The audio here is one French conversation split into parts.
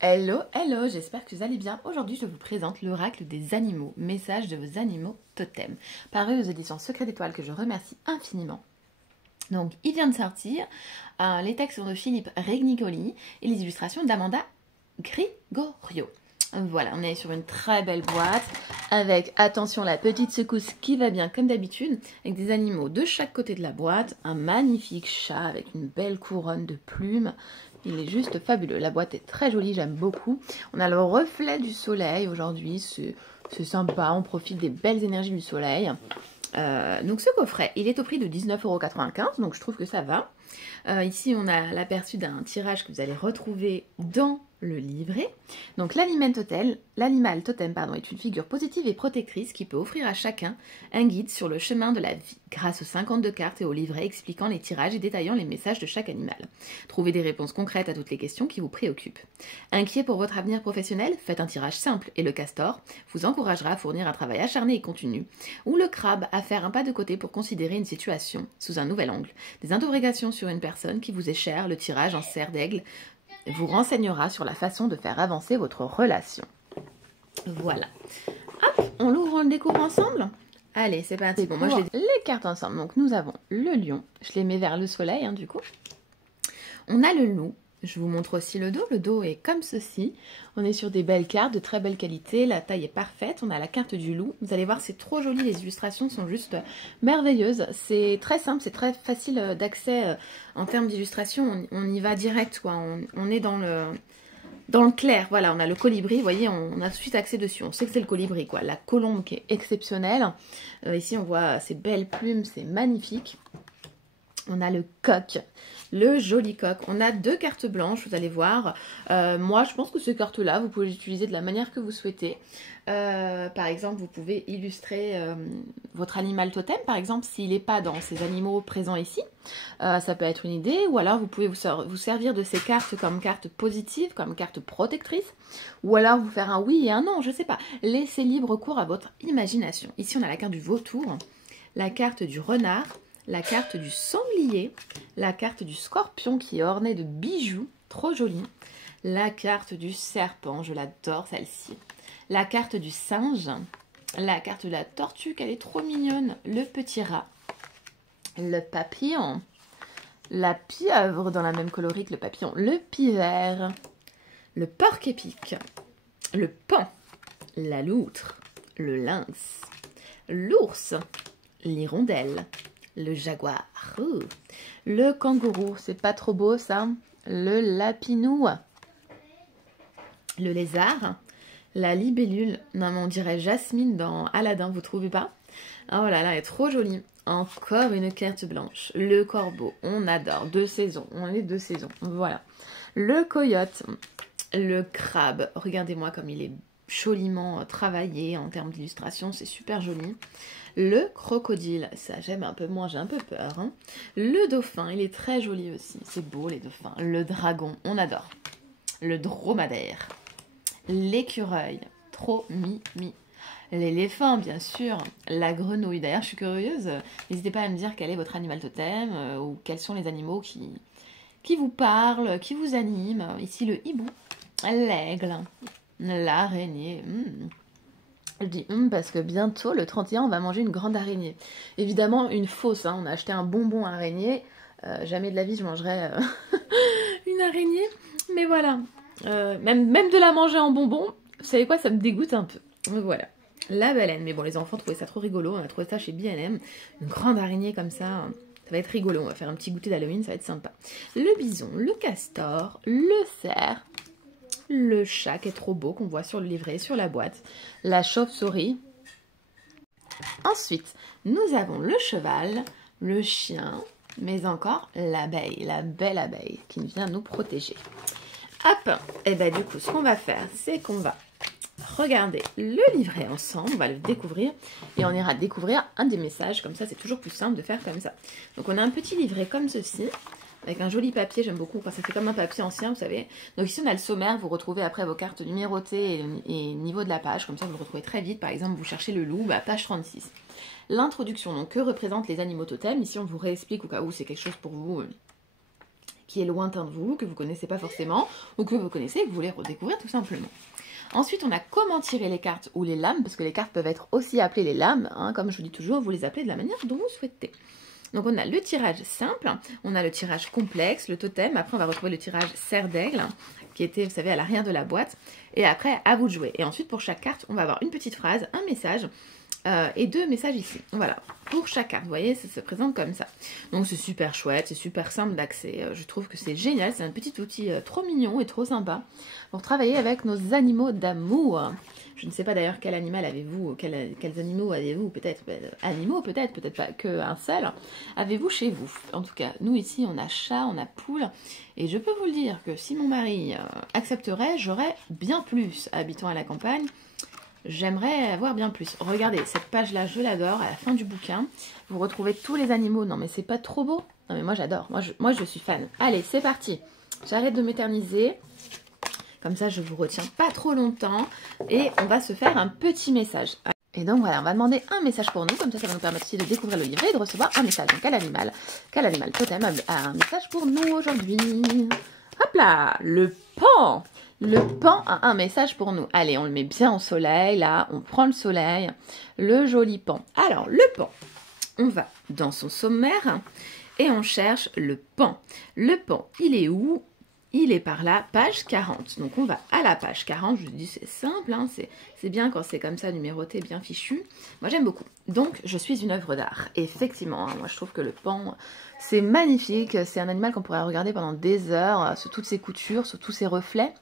Hello, hello, j'espère que vous allez bien. Aujourd'hui, je vous présente l'oracle des animaux, message de vos animaux totems, paru aux éditions Secret d'Étoiles que je remercie infiniment. Donc, il vient de sortir. Les textes sont de Philippe Regnicoli et les illustrations d'Amanda Grigorio. Voilà, on est sur une très belle boîte avec, attention, la petite secousse qui va bien comme d'habitude, avec des animaux de chaque côté de la boîte, un magnifique chat avec une belle couronne de plumes. Il est juste fabuleux, la boîte est très jolie, j'aime beaucoup. On a le reflet du soleil aujourd'hui, c'est sympa, on profite des belles énergies du soleil. Donc ce coffret, il est au prix de 19,95 €, donc je trouve que ça va. Ici, on a l'aperçu d'un tirage que vous allez retrouver dans le livret. Donc l'animal totem, est une figure positive et protectrice qui peut offrir à chacun un guide sur le chemin de la vie, grâce aux 52 cartes et au livret expliquant les tirages et détaillant les messages de chaque animal. Trouvez des réponses concrètes à toutes les questions qui vous préoccupent. Inquiet pour votre avenir professionnel? Faites un tirage simple et le castor vous encouragera à fournir un travail acharné et continu, ou le crabe à faire un pas de côté pour considérer une situation sous un nouvel angle. Des interrogations sur une personne qui vous est chère, le tirage en cerf d'aigle vous renseignera sur la façon de faire avancer votre relation. Voilà. Hop, on l'ouvre, on le découvre ensemble. Allez, c'est parti. Bon, moi, j'ai les cartes ensemble. Donc, nous avons le lion. Je les mets vers le soleil, du coup. On a le loup. Je vous montre aussi le dos. Le dos est comme ceci. On est sur des belles cartes, de très belle qualité. La taille est parfaite. On a la carte du loup. Vous allez voir, c'est trop joli. Les illustrations sont juste merveilleuses. C'est très simple, c'est très facile d'accès en termes d'illustration. On y va direct, quoi. On est dans le clair. Voilà, on a le colibri. Vous voyez, on a tout de suite accès dessus. On sait que c'est le colibri, quoi. La colombe qui est exceptionnelle. Ici, on voit ces belles plumes. C'est magnifique. On a le coq, le joli coq. On a deux cartes blanches, vous allez voir. Moi, je pense que ces cartes-là, vous pouvez les utiliser de la manière que vous souhaitez. Par exemple, vous pouvez illustrer votre animal totem, par exemple, s'il n'est pas dans ces animaux présents ici. Ça peut être une idée. Ou alors, vous pouvez vous servir de ces cartes comme cartes positives, comme cartes protectrices. Ou alors, vous faire un oui et un non, je ne sais pas. Laissez libre cours à votre imagination. Ici, on a la carte du vautour, la carte du renard, la carte du sanglier, la carte du scorpion qui est ornée de bijoux, trop jolie, la carte du serpent, je l'adore celle-ci, la carte du singe, la carte de la tortue, qu'elle est trop mignonne, le petit rat, le papillon, la pieuvre dans la même coloris que le papillon, le pivert, le porc-épic, le paon, la loutre, le lynx, l'ours, l'hirondelle, le jaguar, le kangourou, c'est pas trop beau ça, le lapinou, le lézard, la libellule, non mais on dirait Jasmine dans Aladdin, vous trouvez pas? Oh là là, elle est trop jolie. Encore une carte blanche, le corbeau, on adore, 2 saisons, on est 2 saisons, voilà. Le coyote, le crabe, regardez-moi comme il est joliment travaillé en termes d'illustration, c'est super joli. Le crocodile, ça j'aime un peu moins, j'ai un peu peur. Le dauphin, il est très joli aussi, c'est beau les dauphins. Le dragon, on adore. Le dromadaire, l'écureuil, trop mimi. L'éléphant, bien sûr. La grenouille, d'ailleurs je suis curieuse, n'hésitez pas à me dire quel est votre animal totem ou quels sont les animaux qui vous parlent, qui vous animent. Ici le hibou, l'aigle, l'araignée. Je dis parce que bientôt, le 31, on va manger une grande araignée. Évidemment, une fausse. On a acheté un bonbon araignée. Jamais de la vie, je mangerais une araignée. Mais voilà. Même de la manger en bonbon, vous savez quoi, ça me dégoûte un peu. Voilà. La baleine. Mais bon, les enfants trouvaient ça trop rigolo. On a trouvé ça chez B&M. Une grande araignée comme ça. Ça va être rigolo. On va faire un petit goûter d'Halloween. Ça va être sympa. Le bison, le castor, le cerf. Le chat qui est trop beau, qu'on voit sur le livret, sur la boîte. La chauve-souris. Ensuite, nous avons le cheval, le chien, mais encore l'abeille, la belle abeille qui vient nous protéger. Hop, et bien du coup, ce qu'on va faire, c'est qu'on va regarder le livret ensemble, on va le découvrir, et on ira découvrir un des messages, comme ça c'est toujours plus simple de faire comme ça. Donc on a un petit livret comme ceci, avec un joli papier, j'aime beaucoup, enfin, ça fait comme un papier ancien, vous savez. Donc ici on a le sommaire, vous retrouvez après vos cartes numérotées et niveau de la page, comme ça vous le retrouvez très vite. Par exemple, vous cherchez le loup, page 36. L'introduction, donc que représentent les animaux totems. Ici on vous réexplique au cas où c'est quelque chose pour vous qui est lointain de vous, que vous ne connaissez pas forcément, ou que vous connaissez et que vous voulez redécouvrir tout simplement. Ensuite, on a comment tirer les cartes ou les lames, parce que les cartes peuvent être aussi appelées les lames, hein, comme je vous dis toujours, vous les appelez de la manière dont vous souhaitez. Donc on a le tirage simple, on a le tirage complexe, le totem, après on va retrouver le tirage cerf d'aigle, qui était, vous savez, à l'arrière de la boîte, et après, à vous de jouer. Et ensuite, pour chaque carte, on va avoir une petite phrase, un message, et 2 messages ici. Voilà, pour chaque carte, vous voyez, ça se présente comme ça. Donc c'est super chouette, c'est super simple d'accès, je trouve que c'est génial, c'est un petit outil trop mignon et trop sympa pour travailler avec nos animaux d'amour. Je ne sais pas d'ailleurs quel animal avez-vous, quels animaux avez-vous, peut-être animaux, peut-être pas qu'un seul, avez-vous chez vous. En tout cas, nous ici, on a chat, on a poule, et je peux vous le dire que si mon mari accepterait, j'aurais bien plus, habitant à la campagne. J'aimerais avoir bien plus. Regardez, cette page-là, je l'adore. À la fin du bouquin, vous retrouvez tous les animaux. Non, mais c'est pas trop beau? Non, mais moi, j'adore. Moi, je suis fan. Allez, c'est parti. J'arrête de m'éterniser. Comme ça, je vous retiens pas trop longtemps. Et on va se faire un petit message. Et donc, voilà, on va demander un message pour nous. Comme ça va nous permettre aussi de découvrir le livret et de recevoir un message. Donc, quel animal totem a un message pour nous aujourd'hui? Hop là, le pan. Le pan a un message pour nous. Allez, on le met bien au soleil, là, on prend le soleil, le joli pan. Alors, le pan, on va dans son sommaire et on cherche le pan. Le pan, il est où? Il est par là, page 40. Donc, on va à la page 40. Je vous dis, c'est simple, hein, c'est bien quand c'est comme ça, numéroté, bien fichu. Moi, j'aime beaucoup. Donc, je suis une œuvre d'art. Effectivement, hein, moi, je trouve que le pan, c'est magnifique. C'est un animal qu'on pourrait regarder pendant des heures, sous toutes ses coutures, sous tous ses reflets.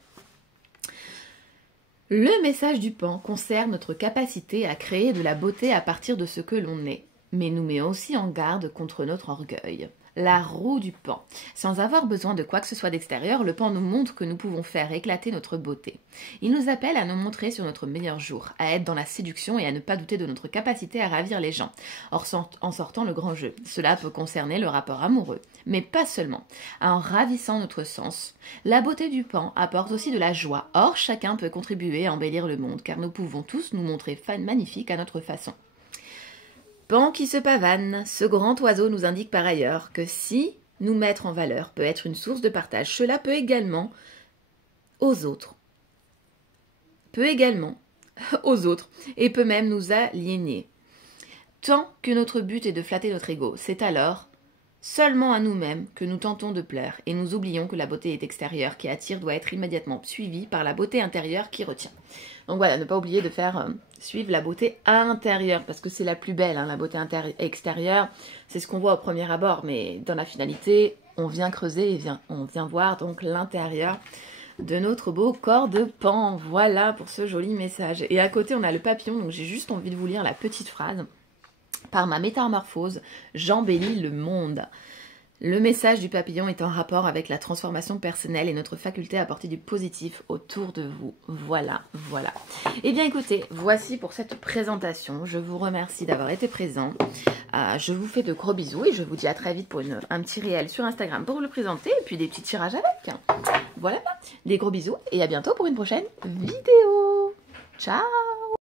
Le message du pan concerne notre capacité à créer de la beauté à partir de ce que l'on est, mais nous met aussi en garde contre notre orgueil. La roue du pan. Sans avoir besoin de quoi que ce soit d'extérieur, le pan nous montre que nous pouvons faire éclater notre beauté. Il nous appelle à nous montrer sur notre meilleur jour, à être dans la séduction et à ne pas douter de notre capacité à ravir les gens, en sortant le grand jeu. Cela peut concerner le rapport amoureux, mais pas seulement. En ravissant notre sens, la beauté du pan apporte aussi de la joie. Or, chacun peut contribuer à embellir le monde, car nous pouvons tous nous montrer magnifiques à notre façon. Pan qui se pavane, ce grand oiseau nous indique par ailleurs que si nous mettre en valeur peut être une source de partage, cela peut également aux autres. Et peut même nous aliéner. Tant que notre but est de flatter notre ego, c'est alors seulement à nous-mêmes que nous tentons de plaire et nous oublions que la beauté est extérieure qui attire doit être immédiatement suivie par la beauté intérieure qui retient. Donc voilà, ne pas oublier de faire suivre la beauté intérieure parce que c'est la plus belle, hein, la beauté extérieure, c'est ce qu'on voit au premier abord, mais dans la finalité, on vient creuser et on vient voir donc l'intérieur de notre beau corps de pan. Voilà pour ce joli message. Et à côté, on a le papillon, donc j'ai juste envie de vous lire la petite phrase. Par ma métamorphose, j'embellis le monde. Le message du papillon est en rapport avec la transformation personnelle et notre faculté à apporter du positif autour de vous. Voilà. Eh bien écoutez, voici pour cette présentation. Je vous remercie d'avoir été présent. Je vous fais de gros bisous et je vous dis à très vite pour un petit réel sur Instagram pour vous le présenter et puis des petits tirages avec. Voilà, des gros bisous et à bientôt pour une prochaine vidéo. Ciao!